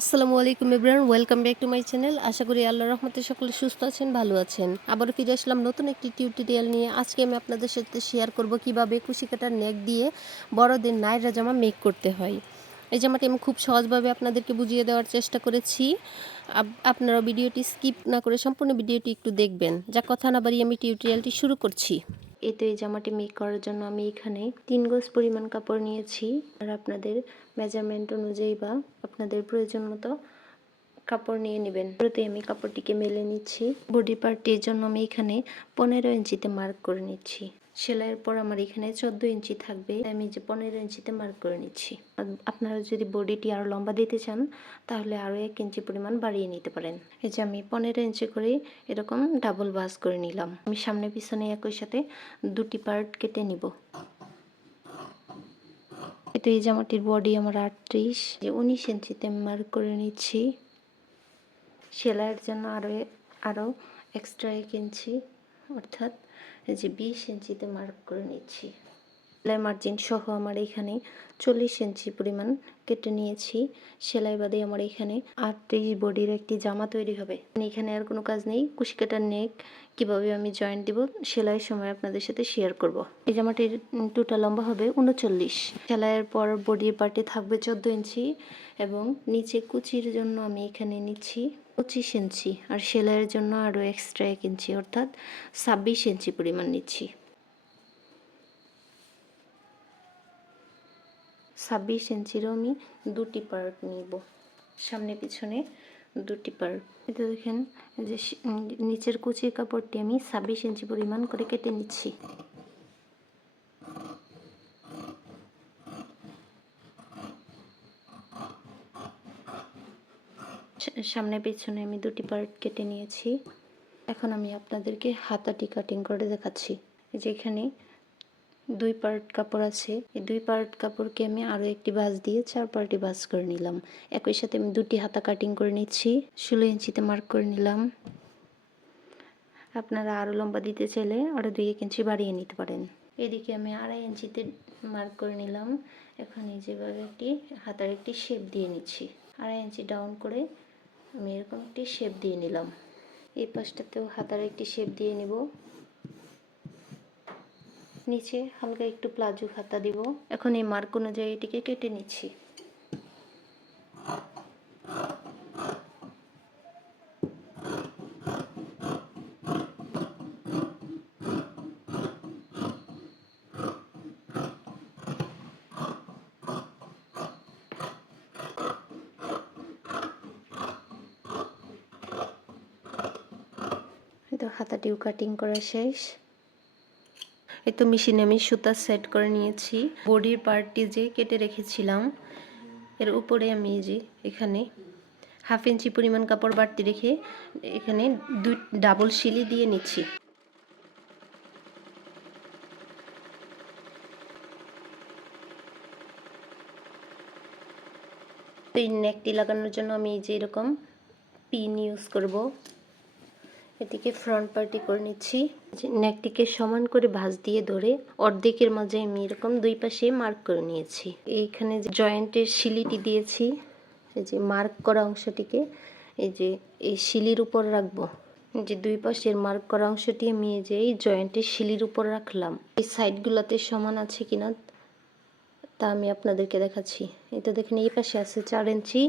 আসসালামু আলাইকুম everyone, welcome back to my channel. আশা করি আল্লাহ রহমতে সকলে সুস্থ আছেন, ভালো আছেন। আবারও ফিরে আসলাম নতুন একটি টিউটোরিয়াল নিয়ে। আজকে আমি আপনাদের সাথে শেয়ার করব কীভাবে কুশি কাটার নেক দিয়ে বড়দের নাইরা জামা মেক করতে হয়। এই জামাটি আমি খুব সহজভাবে আপনাদেরকে বুঝিয়ে দেওয়ার চেষ্টা করেছি। আপ- আপনারা ভিডিওটি স্কিপ না করে সম্পূর্ণ ভিডিওটি একটু দেখবেন। যা কথা না বাড়িয়ে আমি টিউটোরিয়ালটি শুরু করছি। এই তো এই জামাটি মেক করার জন্য আমি এখানে তিন গজ পরিমাণ কাপড় নিয়েছি। আর আপনাদের মেজারমেন্ট অনুযায়ী বা আপনাদের প্রয়োজন মতো কাপড় নিয়ে নেবেন। প্রতি আমি কাপড়টিকে মেলে নিচ্ছি। বডি পার্টির জন্য আমি এখানে পনেরো ইঞ্চিতে মার্ক করে নিচ্ছি। সেলাইয়ের পর আমার এখানে চোদ্দ ইঞ্চি থাকবে। আমি যে পনেরো ইঞ্চিতে মার্ক করে নিচ্ছি। আপনারা যদি বডিটি আরও লম্বা দিতে চান, তাহলে আরও এক ইঞ্চি পরিমাণ বাড়িয়ে নিতে পারেন। এই যে আমি পনেরো ইঞ্চি করে এরকম ডাবল বাস করে নিলাম। আমি সামনে পিছনে একই সাথে দুটি পার্ট কেটে নিব। এটা এই জামাটির বডি আমার আটত্রিশ। যে উনিশ ইঞ্চিতে মার্ক করে নিচ্ছি। সেলাইয়ের জন্য আরও আরও এক্সট্রা এক ইঞ্চি, অর্থাৎ যে বিশ ইঞ্চিতে মার্ক করে নিচ্ছি। সেলাই মার্জিন সহ আমার এখানে চল্লিশ ইঞ্চি পরিমাণ কেটে নিয়েছি। সেলাই বাদে আমার এখানে আটত্রিশ বডির একটি জামা তৈরি হবে। এখানে আর কোনো কাজ নেই। কুশি কাটার নেক কীভাবে আমি জয়েন্ট দিব সেলাইয়ের সময় আপনাদের সাথে শেয়ার করব। এই জামাটির টোটাল লম্বা হবে উনচল্লিশ। সেলাইয়ের পর বডির পার্টে থাকবে চোদ্দ ইঞ্চি এবং নিচে কুচির জন্য আমি এখানে নিচ্ছি পঁচিশ ইঞ্চি আর সেলাইয়ের জন্য আরও এক্সট্রা এক ইঞ্চি, অর্থাৎ ছাব্বিশ ইঞ্চি পরিমাণ নিচ্ছি। ছাব্বিশ ইঞ্চিরও আমি দুটি পার্ট নিব। সামনে পিছনে দুটি পার্ট এটা দেখেন যে নিচের কুচির কাপড়টি আমি ছাব্বিশ ইঞ্চি পরিমাণ করে কেটে নিচ্ছি। সামনে পিছনে আমি দুটি পার্ট কেটে নিয়েছি। এখন আমি আপনাদেরকে হাতাটি কাটিং করে দেখাচ্ছি। যেখানে দুই পার্ট কাপড় আছে। এই দুই পার্ট কাপড়কে আমি আরও একটি বাস দিয়ে চার পার্টি বাস করে নিলাম। একই সাথে আমি দুটি হাতা কাটিং করে নিচ্ছি। ষোলো ইঞ্চিতে মার্ক করে নিলাম। আপনারা আরও লম্বা দিতে চাইলে আরও দুই এক ইঞ্চি বাড়িয়ে নিতে পারেন। এদিকে আমি আড়াই ইঞ্চিতে মার্ক করে নিলাম। এখন এই যেভাবে একটি হাতার একটি শেপ দিয়ে নিচ্ছি। আড়াই ইঞ্চি ডাউন করে আমি এরকম একটি শেপ দিয়ে নিলাম। এই পাশটাতেও হাতার একটি শেপ দিয়ে নিব। নিচে হালকা একটু প্লাজো খাতা দিব। এখন এই মার্ক অনুযায়ী এটিকে কেটে নিচ্ছি। তো হাতাটিও কাটিং করা শেষ। এই তো মেশিনে আমি সুতা সেট করে নিয়েছি। বডির পার্টটি যে কেটে রেখেছিলাম, এর উপরে আমি যে এখানে হাফ ইঞ্চি পরিমাণ কাপড় বাড়তি রেখে এখানে দুই ডাবল শিলি দিয়ে নিচ্ছি। এই নেকটি লাগানোর জন্য আমি যে এরকম পিন ইউজ করব। এটিকে ফ্রন্ট পার্টি করে নিচ্ছি। নেকটিকে সমান করে ভাঁজ দিয়ে ধরে অর্ধেকের মাঝে আমি এরকম দুই পাশে মার্ক করে নিয়েছি। এইখানে যে জয়েন্টের শিলিটি দিয়েছি, এই যে মার্ক করা অংশটিকে, এই যে এই শিলির উপর রাখব যে দুই পাশের মার্ক করা অংশটি আমি এই যে এই জয়েন্টের শিলির উপর রাখলাম। এই সাইডগুলোতে সমান আছে কিনা তা আমি আপনাদেরকে দেখাচ্ছি। এটা দেখেন এই পাশে আছে চার ইঞ্চি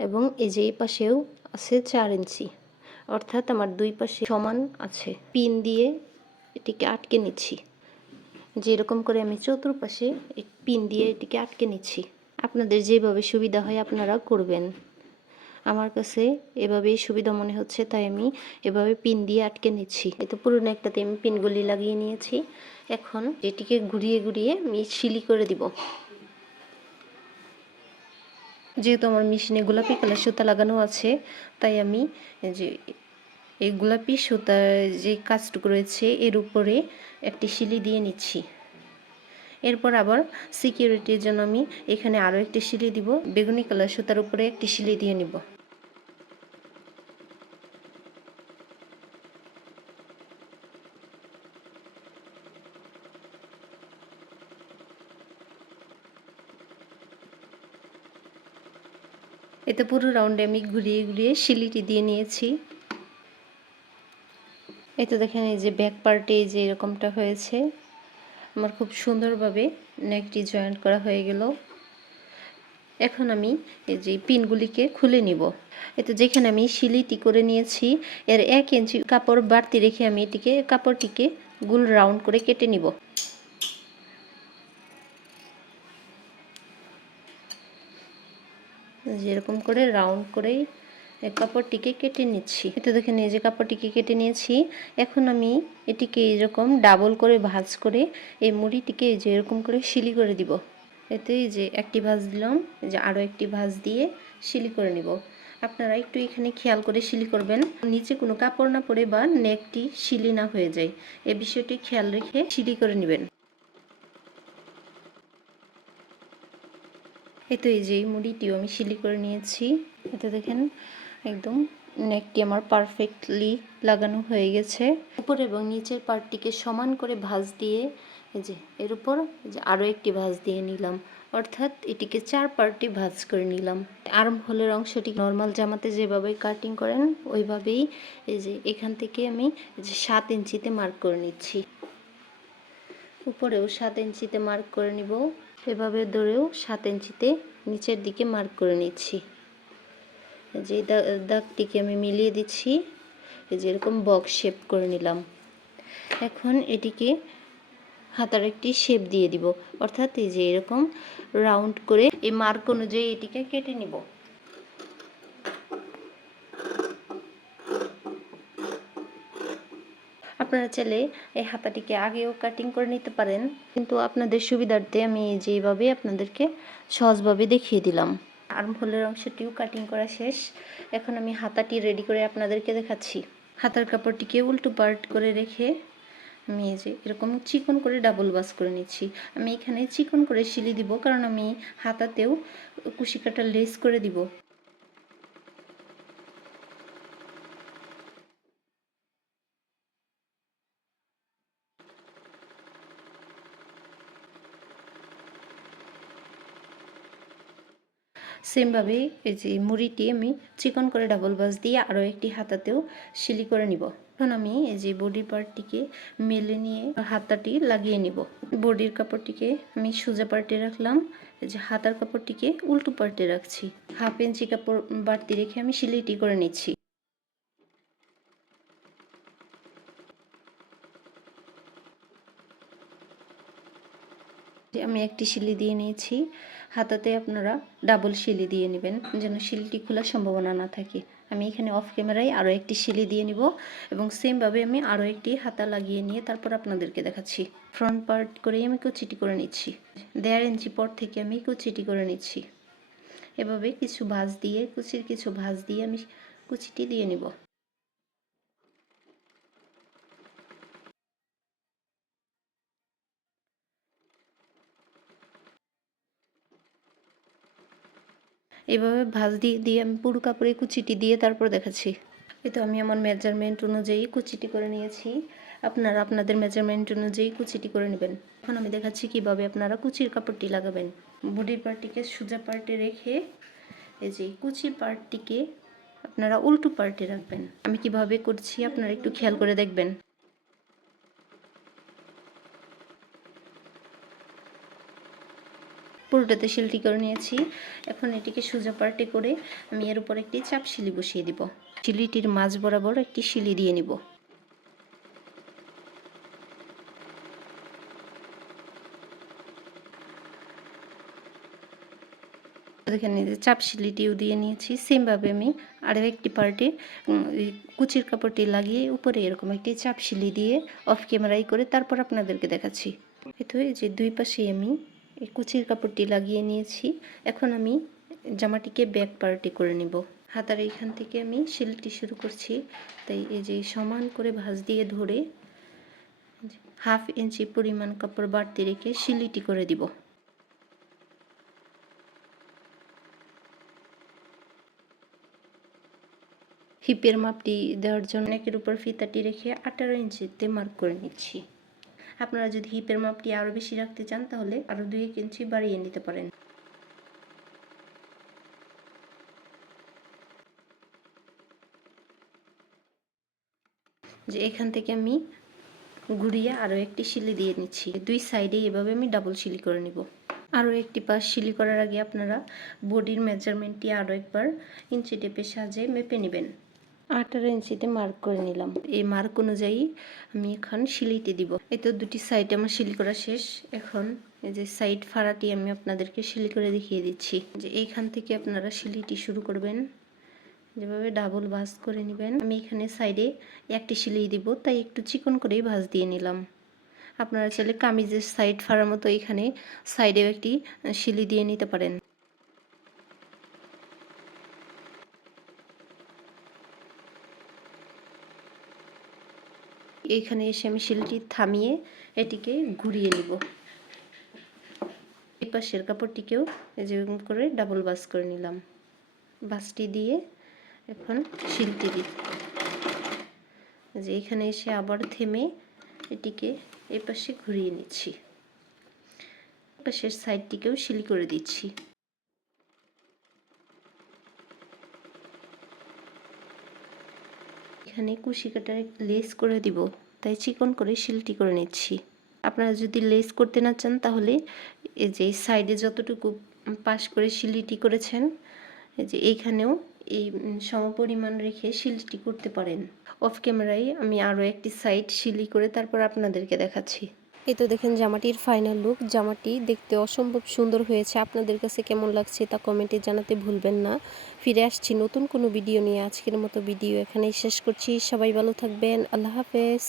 এবং এই যে এই পাশেও আছে চার ইঞ্চি। অর্থাৎ আমার দুই পাশে সমান আছে। পিন দিয়ে এটিকে আটকে নিচ্ছি। যেরকম করে আমি চতুর্পাশে পিন দিয়ে এটিকে আটকে নিচ্ছি। আপনাদের যেভাবে সুবিধা হয় আপনারা করবেন। আমার কাছে এভাবেই সুবিধা মনে হচ্ছে, তাই আমি এভাবে পিন দিয়ে আটকে নিচ্ছি। এই তো পুরোনো একটাতে আমি পিনগুলি লাগিয়ে নিয়েছি। এখন এটিকে ঘুরিয়ে ঘুরিয়ে আমি শিলি করে দিব। যেহেতু আমার মেশিনে গোলাপি কালার সুতা লাগানো আছে, তাই আমি যে এই গোলাপি সুতার যে কাজটুকু রয়েছে, এর উপরে একটি শিলি দিয়ে নিচ্ছি। এরপর আবার সিকিউরিটির জন্য আমি এখানে আরও একটি শিলি দিব, বেগুনি কালার সুতার উপরে একটি শিলি দিয়ে নিব। এতে পুরো রাউন্ডে আমি ঘুরিয়ে ঘুরিয়ে শিলিটি দিয়ে নিয়েছি। এই তো দেখেন এই যে ব্যাক পার্টে যে এরকমটা হয়েছে। আমার খুব সুন্দরভাবে নেকটি জয়েন্ট করা হয়ে গেল। এখন আমি এই যে পিনগুলিকে খুলে নিব। এতে যেখানে আমি শিলিটি করে নিয়েছি, এর এক ইঞ্চি কাপড় বাড়তি রেখে আমি এটিকে, কাপড়টিকে গুল রাউন্ড করে কেটে নিব। যেরকম করে রাউন্ড করেই কাপড়টিকে কেটে নিচ্ছি। এতে দেখেন এই যে কাপড়টিকে কেটে নিয়েছি। এখন আমি এটিকে এরকম ডাবল করে ভাঁজ করে এই মুড়িটিকে যে এরকম করে শিলি করে দিব। এতে যে একটি ভাঁজ দিলাম যে আরও একটি ভাঁজ দিয়ে শিলি করে নিব। আপনারা একটু এখানে খেয়াল করে শিলি করবেন। নিচে কোনো কাপড় না পরে বা নেকটি শিলি না হয়ে যায়। এ বিষয়টি খেয়াল রেখে শিলি করে নেবেন। এই তো এই যে মুড়িটিও আমি শিলি করে নিয়েছি। এতে দেখেন একদম নেকটি আমার পারফেক্টলি লাগানো হয়ে গেছে। উপর এবং নিচের পার্টটিকে সমান করে ভাঁজ দিয়ে, এই যে, এর উপর যে আরও একটি ভাঁজ দিয়ে নিলাম। অর্থাৎ এটিকে চার পার্টি ভাঁজ করে নিলাম। আর্ম হোলের অংশটি নর্মাল জামাতে যেভাবে কাটিং করেন, ওইভাবেই, এই যে, এখান থেকে আমি যে, সাত ইঞ্চিতে মার্ক করে নিচ্ছি। উপরেও সাত ইঞ্চিতে মার্ক করে নিব। এভাবে ধরেও সাত ইঞ্চিতে নিচের দিকে মার্ক করে নিচ্ছি। যে দাগটিকে আমি মিলিয়ে দিচ্ছি, এই যে এরকম বক্স শেপ করে নিলাম। এখন এটিকে হাতার একটি শেপ দিয়ে দিব। অর্থাৎ এই যে এরকম রাউন্ড করে এই মার্ক অনুযায়ী এটিকে কেটে নিব। আপনারা চাইলে এই হাতাটিকে আগেও কাটিং করে নিতে পারেন, কিন্তু আপনাদের সুবিধার্থে আমি যেভাবে আপনাদেরকে সহজভাবে দেখিয়ে দিলাম। আর্মহোলের অংশটিও কাটিং করা শেষ। এখন আমি হাতাটি রেডি করে আপনাদেরকে দেখাচ্ছি। হাতার কাপড়টিকে উল্টো পার্ট করে রেখে আমি এই যে এরকম চিকন করে ডাবল বাস করে নিচ্ছি। আমি এখানে চিকন করে শিলি দিব, কারণ আমি হাতাতেও কুশি কাটা লেস করে দিব। সেমভাবে এই যে মুড়িটি আমি চিকন করে ডাবল বাস দিয়ে আরও একটি হাতাতেও শিলি করে নিব। এখন আমি এই যে বডি পার্টটিকে মেলে নিয়ে হাতাটি লাগিয়ে নিব। বডির কাপড়টিকে আমি সোজা পার্টে রাখলাম, এই যে হাতার কাপড়টিকে উল্টো পার্টে রাখছি। হাফ ইঞ্চি কাপড় বাড়তি রেখে আমি শিলিটি করে নিচ্ছি যে আমি একটি শিলি দিয়ে নিয়েছি। হাতাতে আপনারা ডাবল শিলি দিয়ে নেবেন, যেন শিলিটি খোলার সম্ভাবনা না থাকে। আমি এখানে অফ ক্যামেরায় আরও একটি শিলি দিয়ে নিব এবং সেমভাবে আমি আরও একটি হাতা লাগিয়ে নিয়ে তারপর আপনাদেরকে দেখাচ্ছি। ফ্রন্ট পার্ট করেই আমি কুচিটি করে নিচ্ছি। দেড় ইঞ্চি পর থেকে আমি কুচিটি করে নিচ্ছি। এভাবে কিছু ভাঁজ দিয়ে, কুচির কিছু ভাঁজ দিয়ে আমি কুচিটি দিয়ে নিব। এভাবে ভাঁজ দিয়ে দিয়ে আমি পুরো কাপড়ে কুচিটি দিয়ে তারপর দেখাচ্ছি। এই তো আমি আমার মেজারমেন্ট অনুযায়ী কুচিটি করে নিয়েছি। আপনারা আপনাদের মেজারমেন্ট অনুযায়ী কুচিটি করে নেবেন। এখন আমি দেখাচ্ছি কীভাবে আপনারা কুচির কাপড়টি লাগাবেন। বডির পার্টটিকে সোজা পার্টে রেখে এই যে কুচির পার্টটিকে আপনারা উল্টো পার্টে রাখবেন। আমি কীভাবে করছি আপনারা একটু খেয়াল করে দেখবেন। পুরোটাতে শিলটি করে নিয়েছি। এখন এটিকে সোজা পার্টে করে আমি এর উপর একটি চাপ শিলি বসিয়ে দিব। শিলিটির মাঝ বরাবর একটি শিলি দিয়ে নিব। দেখেন যে চাপ শিলিটিও দিয়ে নিয়েছি। সেমভাবে আমি আরও একটি পার্টে কুচির কাপড়টি লাগিয়ে উপরে এরকম একটি চাপ শিলি দিয়ে অফ ক্যামেরাই করে তারপর আপনাদেরকে দেখাচ্ছি। এই তো এই যে দুই পাশে আমি এই কুচির কাপড়টি লাগিয়ে নিয়েছি। এখন আমি জামাটিকে ব্যাক পার্টি করে নিব। হাতার এইখান থেকে আমি শিলটি শুরু করছি। তাই এই যে সমান করে ভাঁজ দিয়ে ধরে হাফ ইঞ্চি পরিমাণ কাপড় বাড়তি রেখে শিলিটি করে দিব। হিপের মাপটি দেওয়ার জন্য একের উপর ফিতাটি রেখে আঠারো ইঞ্চিতে মার্ক করে নিচ্ছি। আপনারা যদি হিপের মাপটি আরও বেশি রাখতে চান, তাহলে আরও দুই এক ইঞ্চি বাড়িয়ে নিতে পারেন। যে এখান থেকে আমি ঘুরিয়ে আরও একটি শিলি দিয়ে নিচ্ছি। দুই সাইডে এভাবে আমি ডাবল শিলি করে নিব। আরও একটি পাশ শিলি করার আগে আপনারা বডির মেজারমেন্টটি আরও একবার ইঞ্চি টেপের সাহায্যে মেপে নেবেন। আঠারো ইঞ্চিতে মার্ক করে নিলাম। এই মার্ক অনুযায়ী আমি এখন শিলিটি দিব। এই তো দুটি সাইড আমার শিলি করা শেষ। এখন এই যে সাইড ফাড়াটি আমি আপনাদেরকে শিলি করে দেখিয়ে দিচ্ছি। যে এইখান থেকে আপনারা শিলিটি শুরু করবেন। যেভাবে ডাবল ভাজ করে নেবেন। আমি এখানে সাইডে একটি শিলি দিব। তাই একটু চিকন করেই ভাঁজ দিয়ে নিলাম। আপনারা চাইলে কামিজের সাইড ফাড়ার মতো এখানে সাইডেও একটি শিলি দিয়ে নিতে পারেন। এইখানে এসে আমি শিলটি থামিয়ে এটিকে ঘুরিয়ে নিব। এই পাশের কাপড়টিকেও যেরকম করে ডাবল বাস করে নিলাম। বাসটি দিয়ে এখন শিলটি দিই। যে এখানে এসে আবার থেমে এটিকে এই পাশে ঘুরিয়ে নিচ্ছি। পাশের সাইডটিকেও শিলি করে দিচ্ছি। এখানে কুশি কাটার লেস করে দিব। তাই চিকন করে শিলটি করে নিচ্ছি। আপনারা যদি লেস করতে না চান, তাহলে এই যে সাইডে যতটুকু পাশ করে শিলিটি করেছেন, এই যে এইখানেও এই সমপরিমাণ রেখে শিলটি করতে পারেন। অফ ক্যামেরায় আমি আরও একটি সাইড শিলি করে তারপর আপনাদেরকে দেখাচ্ছি। এই তো দেখেন জামাটির ফাইনাল লুক জামাটি দেখতে অসম্ভব সুন্দর হয়েছে। আপনাদের কাছে কেমন লাগছে তা কমেন্টে জানাতে ভুলবেন না। ফিরে আসছি নতুন কোনো ভিডিও নিয়ে। আজকের মতো ভিডিও এখানেই শেষ করছি। সবাই ভালো থাকবেন। আল্লাহ হাফেজ।